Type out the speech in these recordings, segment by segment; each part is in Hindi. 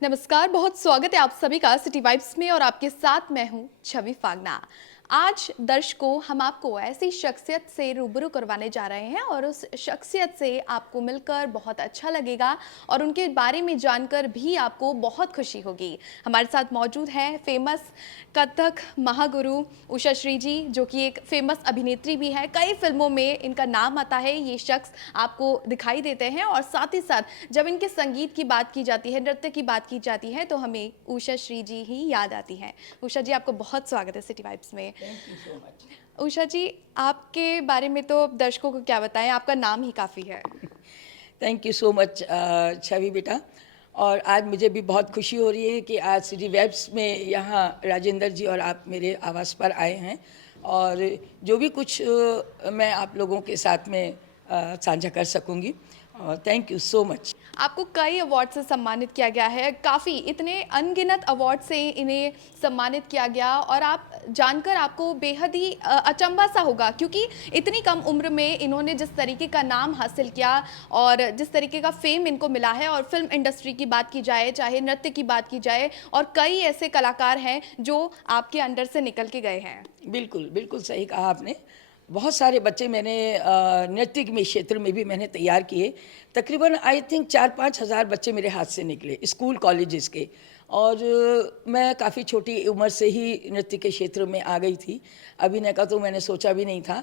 नमस्कार, बहुत स्वागत है आप सभी का सिटी वाइब्स में और आपके साथ मैं हूं छवि फागना। आज दर्शकों हम आपको ऐसी शख्सियत से रूबरू करवाने जा रहे हैं और उस शख्सियत से आपको मिलकर बहुत अच्छा लगेगा और उनके बारे में जानकर भी आपको बहुत खुशी होगी। हमारे साथ मौजूद है फेमस कथक महागुरु उषा श्री जी, जो कि एक फेमस अभिनेत्री भी है। कई फिल्मों में इनका नाम आता है, ये शख्स आपको दिखाई देते हैं और साथ ही साथ जब इनके संगीत की बात की जाती है, नृत्य की बात की जाती है तो हमें उषा श्री जी ही याद आती हैं। उषा जी, आपको बहुत स्वागत है सिटी वाइब्स में। Thank you so much. Usha ji, आपके बारे में तो दर्शकों को क्या बताएं, आपका नाम ही काफ़ी है। थैंक यू सो मच छवि बेटा। और आज मुझे भी बहुत खुशी हो रही है कि आज सिटी वेब्स में यहाँ राजेंद्र जी और आप मेरे आवास पर आए हैं और जो भी कुछ मैं आप लोगों के साथ में साझा कर सकूँगी। और थैंक यू सो मच। आपको कई अवार्ड से सम्मानित किया गया है, काफ़ी इतने अनगिनत अवार्ड से इन्हें सम्मानित किया गया और आप जानकर आपको बेहद ही अचंभा सा होगा, क्योंकि इतनी कम उम्र में इन्होंने जिस तरीके का नाम हासिल किया और जिस तरीके का फेम इनको मिला है। और फिल्म इंडस्ट्री की बात की जाए, चाहे नृत्य की बात की जाए, और कई ऐसे कलाकार हैं जो आपके अंडर से निकल के गए हैं। बिल्कुल बिल्कुल सही कहा आपने। बहुत सारे बच्चे मैंने नृत्य में क्षेत्र में भी मैंने तैयार किए। तकरीबन आई थिंक 4-5 हज़ार बच्चे मेरे हाथ से निकले स्कूल कॉलेजेस के। और मैं काफ़ी छोटी उम्र से ही नृत्य के क्षेत्र में आ गई थी। अभिनय का तो मैंने सोचा भी नहीं था।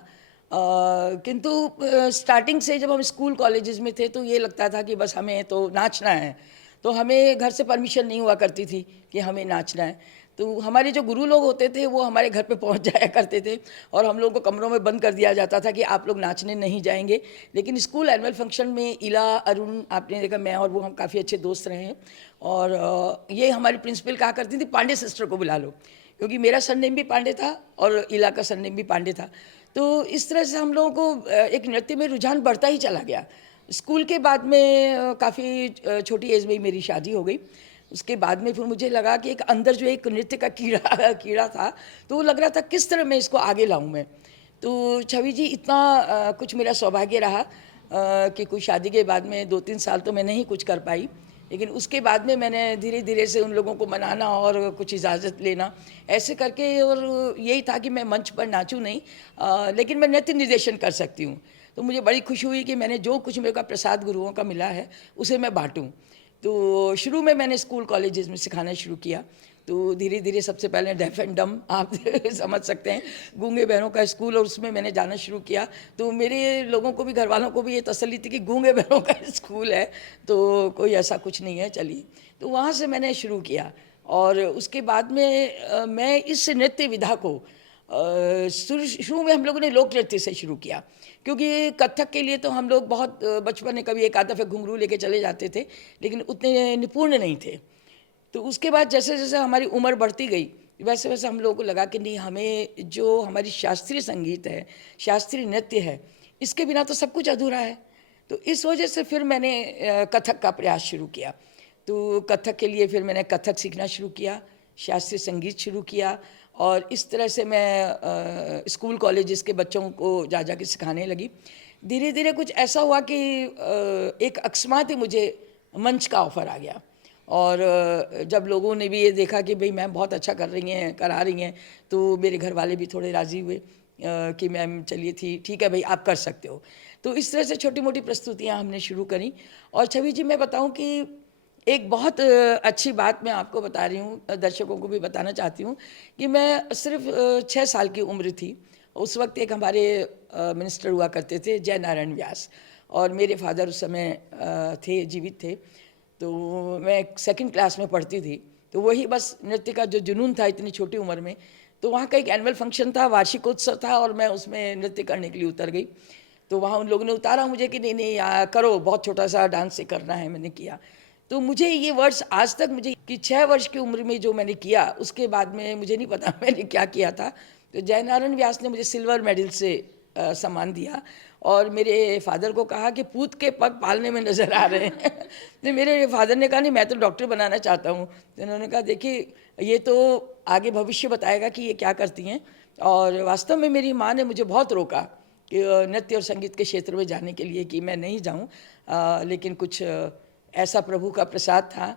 किंतु स्टार्टिंग से जब हम स्कूल कॉलेजेस में थे तो ये लगता था कि बस हमें तो नाचना है। तो हमें घर से परमिशन नहीं हुआ करती थी कि हमें नाचना है। तो हमारे जो गुरु लोग होते थे वो हमारे घर पे पहुंच जाया करते थे और हम लोगों को कमरों में बंद कर दिया जाता था कि आप लोग नाचने नहीं जाएंगे। लेकिन स्कूल एनुअल फंक्शन में इला, अरुण, आपने देखा, मैं और वो हम काफ़ी अच्छे दोस्त रहे हैं। और ये हमारी प्रिंसिपल कहा करती थी पांडे सिस्टर को बुला लो, क्योंकि मेरा सरनेम भी पांडे था और इला का सरनेम भी पांडे था। तो इस तरह से हम लोगों को एक नृत्य में रुझान बढ़ता ही चला गया। स्कूल के बाद में काफ़ी छोटी एज में ही मेरी शादी हो गई। उसके बाद में फिर मुझे लगा कि एक अंदर जो एक नृत्य का कीड़ा कीड़ा था, तो वो लग रहा था किस तरह मैं इसको आगे लाऊं मैं। तो छवि जी, इतना कुछ मेरा सौभाग्य रहा कि कुछ शादी के बाद में 2-3 साल तो मैं नहीं कुछ कर पाई। लेकिन उसके बाद में मैंने धीरे धीरे से उन लोगों को मनाना और कुछ इजाज़त लेना ऐसे करके, और यही था कि मैं मंच पर नाचूं नहीं, लेकिन मैं नृत्य निर्देशन कर सकती हूँ। तो मुझे बड़ी खुशी हुई कि मैंने जो कुछ मेरे को प्रसाद गुरुओं का मिला है उसे मैं बांटूं। तो शुरू में मैंने स्कूल कॉलेजेस में सिखाना शुरू किया। तो धीरे धीरे सबसे पहले डेफ एंड डम, आप समझ सकते हैं, गूंगे बहनों का स्कूल, और उसमें मैंने जाना शुरू किया। तो मेरे लोगों को भी, घर वालों को भी ये तसल्ली थी कि गूंगे बहनों का स्कूल है तो कोई ऐसा कुछ नहीं है, चलिए। तो वहाँ से मैंने शुरू किया और उसके बाद में मैं इस नृत्य विधा को शुरू में हम लोगों ने लोक नृत्य से शुरू किया, क्योंकि कथक के लिए तो हम लोग बहुत बचपन में कभी एक आधा फिर घुंघरू लेके चले जाते थे, लेकिन उतने निपुण नहीं थे। तो उसके बाद जैसे जैसे हमारी उम्र बढ़ती गई वैसे वैसे हम लोगों को लगा कि नहीं, हमें जो हमारी शास्त्रीय संगीत है, शास्त्रीय नृत्य है, इसके बिना तो सब कुछ अधूरा है। तो इस वजह से फिर मैंने कथक का प्रयास शुरू किया। तो कथक के लिए फिर मैंने कथक सीखना शुरू किया, शास्त्रीय संगीत शुरू किया, और इस तरह से मैं स्कूल कॉलेजेस के बच्चों को जा जा के सिखाने लगी। धीरे धीरे कुछ ऐसा हुआ कि एक अकस्मात ही मुझे मंच का ऑफ़र आ गया। और जब लोगों ने भी ये देखा कि भाई मैम बहुत अच्छा कर रही हैं, करा रही हैं, तो मेरे घर वाले भी थोड़े राज़ी हुए कि मैम चलिए ठीक है भाई, आप कर सकते हो। तो इस तरह से छोटी मोटी प्रस्तुतियाँ हमने शुरू करी। और छवि जी, मैं बताऊँ कि एक बहुत अच्छी बात मैं आपको बता रही हूँ, दर्शकों को भी बताना चाहती हूँ कि मैं सिर्फ 6 साल की उम्र थी। उस वक्त एक हमारे मिनिस्टर हुआ करते थे, जय नारायण व्यास, और मेरे फादर उस समय थे, जीवित थे। तो मैं सेकंड क्लास में पढ़ती थी। तो वही बस नृत्य का जो जुनून था इतनी छोटी उम्र में, तो वहाँ का एक एनुअल फंक्शन था, वार्षिकोत्सव था, और मैं उसमें नृत्य करने के लिए उतर गई। तो वहाँ उन लोगों ने उतारा मुझे कि नहीं नहीं करो, बहुत छोटा सा डांस से करना है। मैंने किया। तो मुझे ये वर्ष आज तक, मुझे कि 6 वर्ष की उम्र में जो मैंने किया, उसके बाद में मुझे नहीं पता मैंने क्या किया था। तो जयनारायण व्यास ने मुझे सिल्वर मेडल से सम्मान दिया, और मेरे फादर को कहा कि पूत के पग पालने में नज़र आ रहे हैं। तो मेरे फादर ने कहा नहीं, मैं तो डॉक्टर बनाना चाहता हूँ। तो उन्होंने कहा देखिए, ये तो आगे भविष्य बताएगा कि ये क्या करती हैं। और वास्तव में मेरी माँ ने मुझे बहुत रोका कि नृत्य और संगीत के क्षेत्र में जाने के लिए, कि मैं नहीं जाऊँ, लेकिन कुछ ऐसा प्रभु का प्रसाद था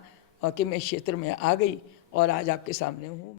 कि मैं इस क्षेत्र में आ गई और आज आपके सामने हूँ।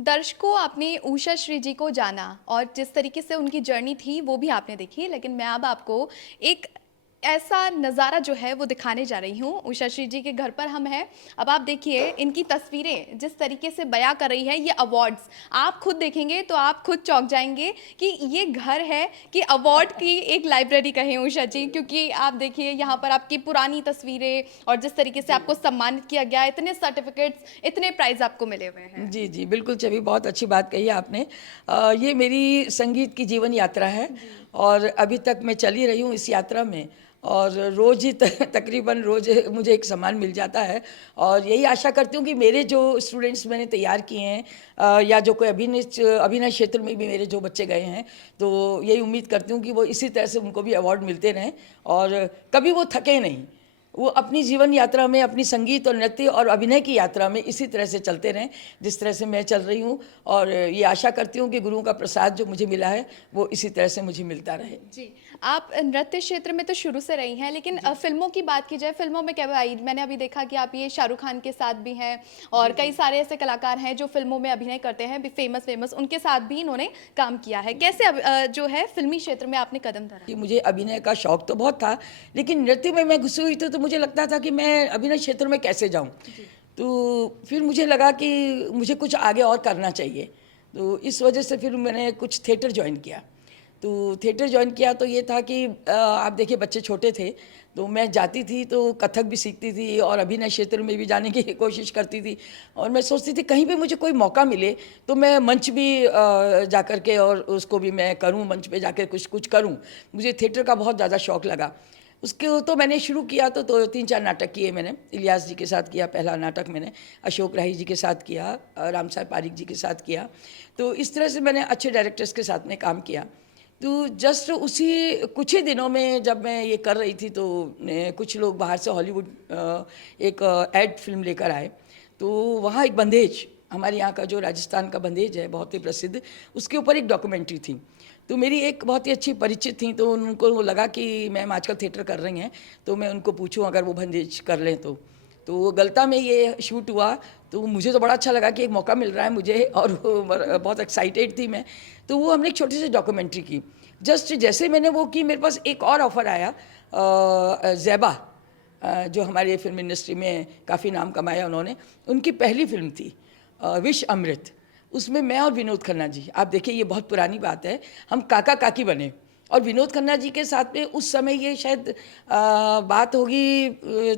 दर्शकों, आपने उषा श्री जी को जाना और जिस तरीके से उनकी जर्नी थी वो भी आपने देखी, लेकिन मैं अब आपको एक ऐसा नज़ारा जो है वो दिखाने जा रही हूँ। उषा श्री जी के घर पर हम हैं। अब आप देखिए इनकी तस्वीरें जिस तरीके से बयां कर रही है, ये अवार्ड्स आप खुद देखेंगे तो आप खुद चौंक जाएंगे कि ये घर है कि अवार्ड की एक लाइब्रेरी कहें उषा जी, क्योंकि आप देखिए यहाँ पर आपकी पुरानी तस्वीरें और जिस तरीके से आपको सम्मानित किया गया, इतने सर्टिफिकेट्स, इतने प्राइज़ आपको मिले हुए हैं। जी जी, बिल्कुल छवि, बहुत अच्छी बात कही आपने। ये मेरी संगीत की जीवन यात्रा है और अभी तक मैं चली रही हूँ इस यात्रा में, और रोज़ ही तकरीबन रोज़ मुझे एक सम्मान मिल जाता है। और यही आशा करती हूँ कि मेरे जो स्टूडेंट्स मैंने तैयार किए हैं, या जो कोई अभिनय क्षेत्र में भी मेरे जो बच्चे गए हैं, तो यही उम्मीद करती हूँ कि वो इसी तरह से उनको भी अवार्ड मिलते रहें और कभी वो थके नहीं, वो अपनी जीवन यात्रा में, अपनी संगीत और नृत्य और अभिनय की यात्रा में इसी तरह से चलते रहें जिस तरह से मैं चल रही हूँ। और ये आशा करती हूँ कि गुरुओं का प्रसाद जो मुझे मिला है वो इसी तरह से मुझे मिलता रहे। जी, आप नृत्य क्षेत्र में तो शुरू से रही हैं, लेकिन फिल्मों की बात की जाए, फिल्मों में क्या आई, मैंने अभी देखा कि आप ये शाहरुख खान के साथ भी हैं और कई सारे ऐसे कलाकार हैं जो फिल्मों में अभिनय करते हैं, फेमस उनके साथ भी इन्होंने काम किया है। कैसे जो है फिल्मी क्षेत्र में आपने कदम धरा? कि मुझे अभिनय का शौक तो बहुत था, लेकिन नृत्य में मैं घुसी हुई थी तो मुझे लगता था कि मैं अभिनय क्षेत्र में कैसे जाऊं। तो फिर मुझे लगा कि मुझे कुछ आगे और करना चाहिए, तो इस वजह से फिर मैंने कुछ थिएटर ज्वाइन किया। तो थिएटर ज्वाइन किया तो ये था कि आप देखिए बच्चे छोटे थे तो मैं जाती थी तो कथक भी सीखती थी और अभिनय क्षेत्र में भी जाने की कोशिश करती थी, और मैं सोचती थी कहीं पे मुझे कोई मौका मिले तो मैं मंच भी जा कर के और उसको भी मैं करूं, मंच पे जाकर कुछ कुछ करूं। मुझे थिएटर का बहुत ज़्यादा शौक़ लगा। उसके तो मैंने शुरू किया तो 3-4 नाटक किए मैंने। इलियास जी के साथ किया पहला नाटक मैंने, अशोक राही जी के साथ किया, रामसार पारिक जी के साथ किया। तो इस तरह से मैंने अच्छे डायरेक्टर्स के साथ में काम किया। तो जस्ट उसी कुछ ही दिनों में जब मैं ये कर रही थी तो कुछ लोग बाहर से हॉलीवुड एक एड फिल्म लेकर आए। तो वहाँ एक बंदेज, हमारे यहाँ का जो राजस्थान का बंदेज है बहुत ही प्रसिद्ध, उसके ऊपर एक डॉक्यूमेंट्री थी। तो मेरी एक बहुत ही अच्छी परिचित थी, तो उनको वो लगा कि मैम आजकल थिएटर कर रही हैं तो मैं उनको पूछूं अगर वो बंदेज कर लें। तो गलता में ये शूट हुआ, तो मुझे तो बड़ा अच्छा लगा कि एक मौका मिल रहा है मुझे, और बहुत एक्साइटेड थी मैं। तो वो हमने एक छोटी सी डॉक्यूमेंट्री की। जस्ट जैसे मैंने वो की, मेरे पास एक और ऑफ़र आया। ज़ैबा, जो हमारे फिल्म इंडस्ट्री में काफ़ी नाम कमाया उन्होंने, उनकी पहली फिल्म थी विष अमृत। उसमें मैं और विनोद खन्ना जी, आप देखिए ये बहुत पुरानी बात है, हम काका काकी बने। और विनोद खन्ना जी के साथ में उस समय ये शायद बात होगी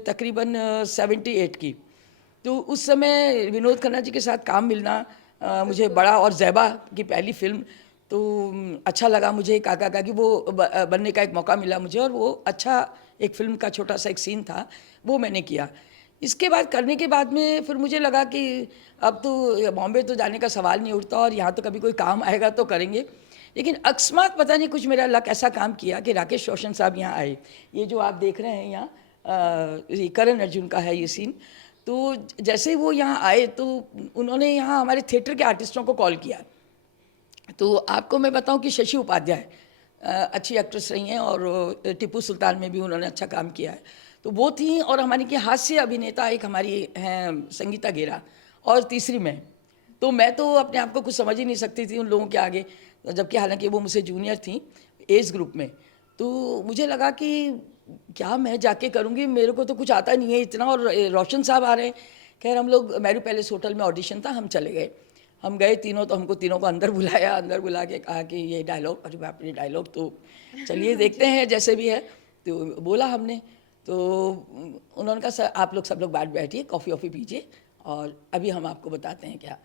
तकरीबन 78 की। तो उस समय विनोद खन्ना जी के साथ काम मिलना मुझे बड़ा, और ज़ैबा की पहली फिल्म, तो अच्छा लगा मुझे। काका काकी वो बनने का एक मौका मिला मुझे, और वो अच्छा एक फिल्म का छोटा सा एक सीन था, वो मैंने किया। इसके बाद करने के बाद में फिर मुझे लगा कि अब तो बॉम्बे तो जाने का सवाल नहीं उठता, और यहाँ तो कभी कोई काम आएगा तो करेंगे। लेकिन अकस्मात पता नहीं कुछ मेरा लक ऐसा काम किया कि राकेश रोशन साहब यहाँ आए। ये जो आप देख रहे हैं यहाँ, ये करण अर्जुन का है ये सीन। तो जैसे ही वो यहाँ आए तो उन्होंने यहाँ हमारे थिएटर के आर्टिस्टों को कॉल किया। तो आपको मैं बताऊं कि शशि उपाध्याय अच्छी एक्ट्रेस रही हैं, और टीपू सुल्तान में भी उन्होंने अच्छा काम किया है, तो वो थी। और हमारी की हास्य अभिनेता एक हमारी हैं संगीता गेरा, और तीसरी मैं तो अपने आप को कुछ समझ ही नहीं सकती थी उन लोगों के आगे, जबकि हालांकि वो मुझसे जूनियर थी एज ग्रुप में। तो मुझे लगा कि क्या मैं जाके करूँगी, मेरे को तो कुछ आता नहीं है इतना, और रोशन साहब आ रहे हैं। खैर हम लोग मैरू पैलेस होटल में ऑडिशन था, हम चले गए। हम गए तीनों, तो हमको तीनों को अंदर बुलाया, अंदर बुला के कहा कि ये डायलॉग, अरे बाप रे डायलॉग, तो चलिए देखते हैं जैसे भी है। तो बोला हमने, तो उन्होंने कहा सर आप लोग सब लोग बैठिए, कॉफ़ी वॉफ़ी पीजिए, और अभी हम आपको बताते हैं क्या।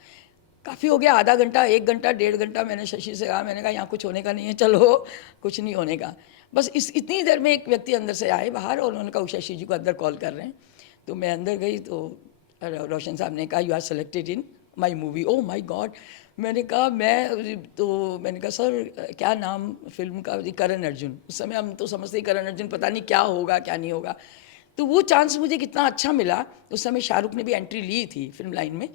काफ़ी हो गया, आधा घंटा, 1 घंटा, 1.5 घंटा मैंने शशि से कहा, मैंने कहा यहाँ कुछ होने का नहीं है, चलो कुछ नहीं होने का। बस इतनी देर में एक व्यक्ति अंदर से आए बाहर, और उन्होंने कहा शशि जी को अंदर कॉल कर रहे हैं। तो मैं अंदर गई, तो रोशन साहब ने कहा you are selected in my movie. Oh my god, मैंने कहा मैंने कहा सर क्या नाम फिल्म का? जी करण अर्जुन। उस समय हम तो समझते ही करण अर्जुन, पता नहीं क्या होगा क्या नहीं होगा। तो वो चांस मुझे कितना अच्छा मिला। उस समय शाहरुख ने भी एंट्री ली थी फिल्म लाइन में,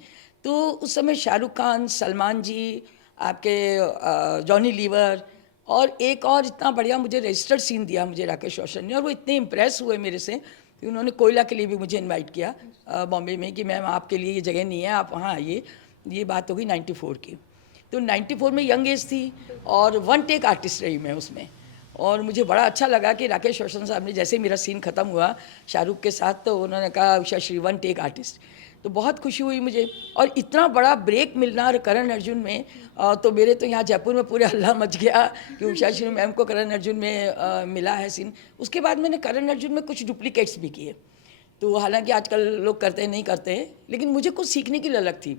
तो उस समय शाहरुख खान, सलमान जी, आपके जॉनी लीवर, और एक और इतना बढ़िया मुझे रजिस्टर्ड सीन दिया मुझे राकेश रोशन ने, और वो इतने इम्प्रेस हुए मेरे से कि उन्होंने कोयला के लिए भी मुझे इनवाइट किया बॉम्बे में, कि मैम आपके लिए ये जगह नहीं है, आप वहाँ आइए। ये बात हो गई 94 की। तो 94 में यंग एज थी, और वन टेक आर्टिस्ट रही मैं उसमें। और मुझे बड़ा अच्छा लगा कि राकेश रोशन साहब ने, जैसे ही मेरा सीन ख़त्म हुआ शाहरुख के साथ, तो उन्होंने कहा Usha Shri one take artist. तो बहुत खुशी हुई मुझे, और इतना बड़ा ब्रेक मिलना और करण अर्जुन में, तो मेरे तो यहाँ जयपुर में पूरे हल्ला मच गया कि उषा श्री मैम को करण अर्जुन में मिला है सीन। उसके बाद मैंने करण अर्जुन में कुछ डुप्लीकेट्स भी किए, तो हालांकि आजकल लोग करते हैं नहीं करते हैं, लेकिन मुझे कुछ सीखने की ललक थी।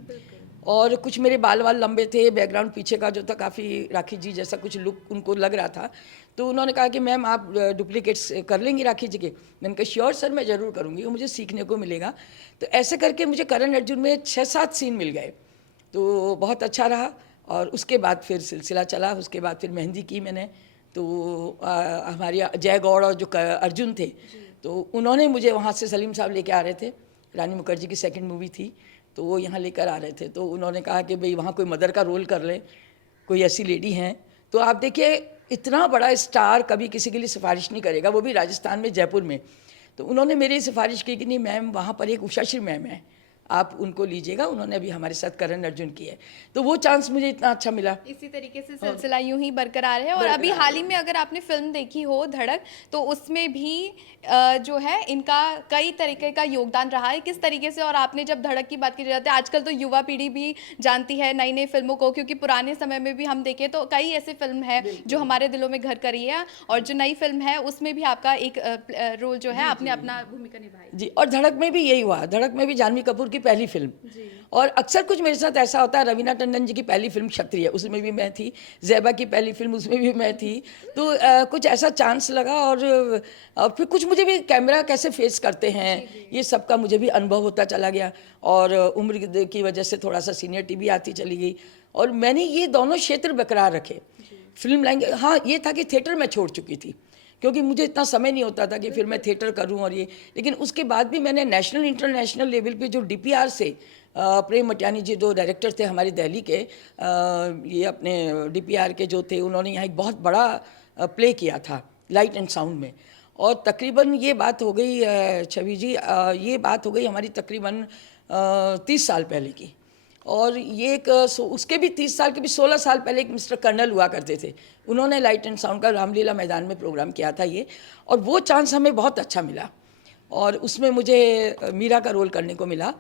और कुछ मेरे बाल लंबे थे, बैकग्राउंड पीछे का जो था काफ़ी राखी जी जैसा कुछ लुक उनको लग रहा था। तो उन्होंने कहा कि मैम आप डुप्लीकेट्स कर लेंगी राखी जी के? मैंने कहा श्योर सर, मैं ज़रूर करूँगी, वो मुझे सीखने को मिलेगा। तो ऐसे करके मुझे करण अर्जुन में 6-7 सीन मिल गए, तो बहुत अच्छा रहा। और उसके बाद फिर सिलसिला चला, उसके बाद फिर मेहंदी की मैंने। तो हमारी जय गौड़ और जो अर्जुन थे, तो उन्होंने मुझे वहाँ से, सलीम साहब लेके आ रहे थे, रानी मुखर्जी की सेकंड मूवी थी, तो वो यहाँ लेकर आ रहे थे। तो उन्होंने कहा कि भाई वहाँ कोई मदर का रोल कर ले, कोई ऐसी लेडी हैं। तो आप देखिए इतना बड़ा स्टार कभी किसी के लिए सिफारिश नहीं करेगा, वो भी राजस्थान में, जयपुर में। तो उन्होंने मेरी सिफारिश की कि नहीं मैम, वहाँ पर एक उषा श्री मैम है, आप उनको लीजिएगा, उन्होंने अभी हमारे साथ करण अर्जुन की है। तो वो चांस मुझे इतना अच्छा मिला। इसी तरीके से सिलसिला यूं ही बरकरार है। और अभी हाल ही में अगर आपने फिल्म देखी हो धड़क, तो उसमें भी जो है इनका कई तरीके का योगदान रहा है, किस तरीके से। और आपने जब धड़क की बात की जाती है, आजकल तो युवा पीढ़ी भी जानती है नई नई फिल्मों को, क्योंकि पुराने समय में भी हम देखें तो कई ऐसे फिल्म है जो हमारे दिलों में घर करी है, और जो नई फिल्म है उसमें भी आपका एक रोल जो है आपने अपना भूमिका निभाई जी। और धड़क में भी यही हुआ, धड़क में भी जानवी कपूर की पहली फिल्म। और अक्सर कुछ मेरे साथ ऐसा होता है, रवीना टंडन जी की पहली फिल्म क्षत्रिय, उसमें भी मैं थी, ज़ैबा की पहली फिल्म, उसमें भी मैं थी। तो कुछ ऐसा चांस लगा, और फिर कुछ मुझे भी कैमरा कैसे फेस करते हैं ये सब का मुझे भी अनुभव होता चला गया। और उम्र की वजह से थोड़ा सा सीनियरिटी भी आती चली गई, और मैंने ये दोनों क्षेत्र बरकरार रखे। फिल्म लाइन, हाँ ये था कि थिएटर मैं छोड़ चुकी थी, क्योंकि मुझे इतना समय नहीं होता था कि फिर मैं थिएटर करूं और ये। लेकिन उसके बाद भी मैंने नेशनल इंटरनेशनल लेवल पे जो डीपीआर से प्रेम मटियानी जी जो डायरेक्टर थे हमारे दिल्ली के, ये अपने डीपीआर के जो थे, उन्होंने यहाँ एक बहुत बड़ा प्ले किया था लाइट एंड साउंड में। और तकरीबन ये बात हो गई छवि जी, ये बात हो गई हमारी तकरीबन 30 साल पहले की। और ये एक उसके भी 30 साल के भी 16 साल पहले एक मिस्टर कर्नल हुआ करते थे, उन्होंने लाइट एंड साउंड का रामलीला मैदान में प्रोग्राम किया था ये। और वो चांस हमें बहुत अच्छा मिला, और उसमें मुझे मीरा का रोल करने को मिला।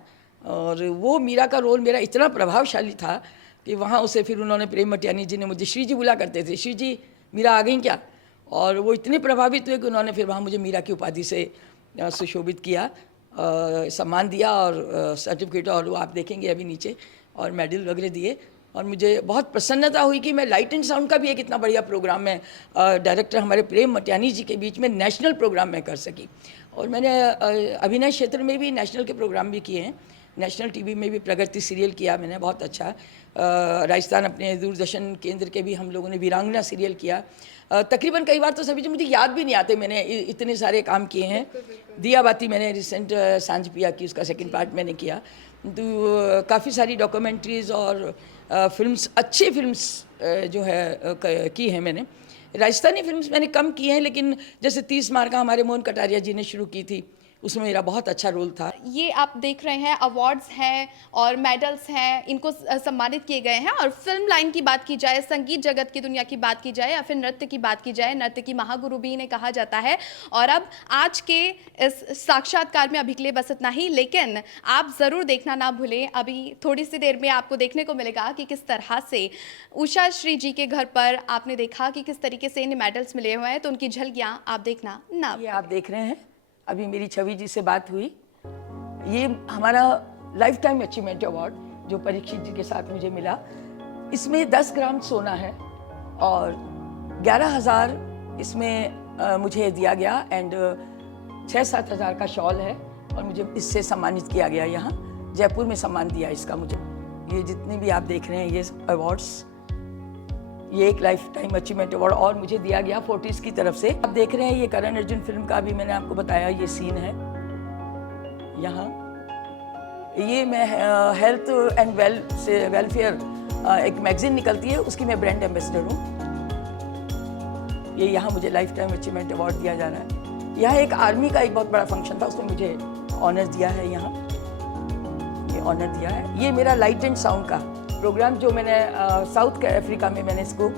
और वो मीरा का रोल मेरा इतना प्रभावशाली था कि वहाँ उसे फिर उन्होंने, प्रेम मटियानी जी ने मुझे श्री जी बुला करते थे, श्री जी मीरा आ गई क्या? और वो इतने प्रभावित हुए कि उन्होंने फिर वहाँ मुझे मीरा की उपाधि से सुशोभित किया। सम्मान दिया और सर्टिफिकेट, और वो आप देखेंगे अभी नीचे, और मेडल वगैरह दिए। और मुझे बहुत प्रसन्नता हुई कि मैं लाइट एंड साउंड का भी एक इतना बढ़िया प्रोग्राम में डायरेक्टर हमारे प्रेम मटियानी जी के बीच में नेशनल प्रोग्राम में कर सकी। और मैंने अभिनय क्षेत्र में भी नेशनल के प्रोग्राम भी किए हैं। नेशनल टीवी में भी प्रगति सीरियल किया मैंने, बहुत अच्छा। राजस्थान अपने दूरदर्शन केंद्र के भी हम लोगों ने वीरांगना सीरियल किया। तकरीबन कई बार तो सभी जो मुझे याद भी नहीं आते, मैंने इतने सारे काम किए हैं। दिया बाती मैंने रिसेंट सांझ पिया की, उसका सेकंड पार्ट मैंने किया। तो काफ़ी सारी डॉक्यूमेंट्रीज़ और फिल्म्स, अच्छी फिल्म्स जो है की हैं मैंने। राजस्थानी फिल्म्स मैंने कम की हैं, लेकिन जैसे 30 मार का हमारे मोहन कटारिया जी ने शुरू की थी, उसमें मेरा बहुत अच्छा रोल था। ये आप देख रहे हैं अवार्ड्स हैं और मेडल्स हैं, इनको सम्मानित किए गए हैं। और फिल्म लाइन की बात की जाए, संगीत जगत की दुनिया की बात की जाए, या फिर नृत्य की बात की जाए, नृत्य की महागुरु भी इन्हें कहा जाता है। और अब आज के इस साक्षात्कार में अभी के लिए बस इतना ही, लेकिन आप ज़रूर देखना ना भूलें। अभी थोड़ी सी देर में आपको देखने को मिलेगा कि किस तरह से उषा श्री जी के घर पर आपने देखा कि किस तरीके से इन्हें मेडल्स मिले हुए हैं, तो उनकी झलकियाँ आप देखना ना। ये आप देख रहे हैं, अभी मेरी छवि जी से बात हुई। ये हमारा लाइफ टाइम अचीवमेंट अवार्ड जो परीक्षित जी के साथ मुझे मिला, इसमें 10 ग्राम सोना है और 11,000 इसमें मुझे दिया गया, एंड 6-7 हज़ार का शॉल है, और मुझे इससे सम्मानित किया गया। यहाँ जयपुर में सम्मान दिया इसका मुझे। ये जितने भी आप देख रहे हैं ये अवार्ड्स, ये एक लाइफ टाइम अचीवमेंट अवार्ड और मुझे दिया गया फोर्टिस की तरफ से। आप देख रहे हैं ये करण अर्जुन फिल्म का भी मैंने आपको बताया ये सीन है। यहाँ ये मैं हेल्थ एंड वेलफेयर एक मैगजीन निकलती है, उसकी मैं ब्रांड एम्बेसडर हूँ। ये यहाँ मुझे लाइफ टाइम अचीवमेंट अवार्ड दिया जा रहा है। यहाँ एक आर्मी का एक बहुत बड़ा फंक्शन था, उसमें मुझे ऑनर दिया है। यहाँ ये ऑनर दिया है। ये मेरा लाइट एंड साउंड का प्रोग्राम जो मैंने साउथ अफ्रीका में मैंने इसको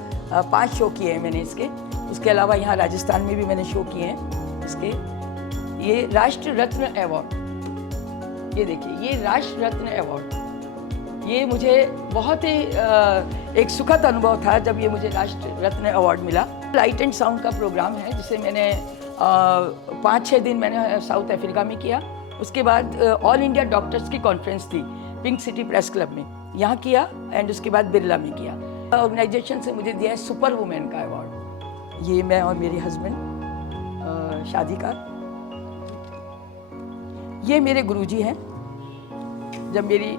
5 शो किए हैं मैंने इसके। उसके अलावा यहाँ राजस्थान में भी मैंने शो किए हैं इसके। ये राष्ट्र रत्न अवार्ड, ये देखिए, ये राष्ट्र रत्न अवार्ड, ये मुझे बहुत ही एक सुखद अनुभव था जब ये मुझे राष्ट्र रत्न अवार्ड मिला। लाइट एंड साउंड का प्रोग्राम है जिसे मैंने 5-6 दिन मैंने साउथ अफ्रीका में किया। उसके बाद ऑल इंडिया डॉक्टर्स की कॉन्फ्रेंस थी पिंक सिटी प्रेस क्लब में, यहाँ किया, एंड उसके बाद बिरला में किया। ऑर्गेनाइजेशन से मुझे दिया है सुपर वुमेन का अवार्ड। ये मैं और मेरे हस्बैंड शादी का। ये मेरे गुरुजी हैं। जब मेरी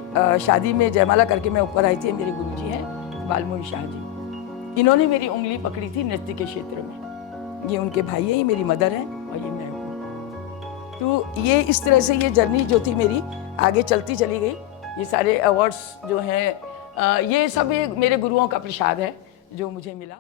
शादी में जयमाला करके मैं ऊपर आई थी, मेरे गुरुजी हैं बालमोहन शाह जी। इन्होंने मेरी उंगली पकड़ी थी नृत्य के क्षेत्र में। ये उनके भाई हैं, ये मेरी मदर हैं और ये मैं हूँ। तो ये इस तरह से ये जर्नी जो थी मेरी आगे चलती चली गई। ये सारे अवार्ड्स जो हैं ये सब मेरे गुरुओं का प्रसाद है जो मुझे मिला।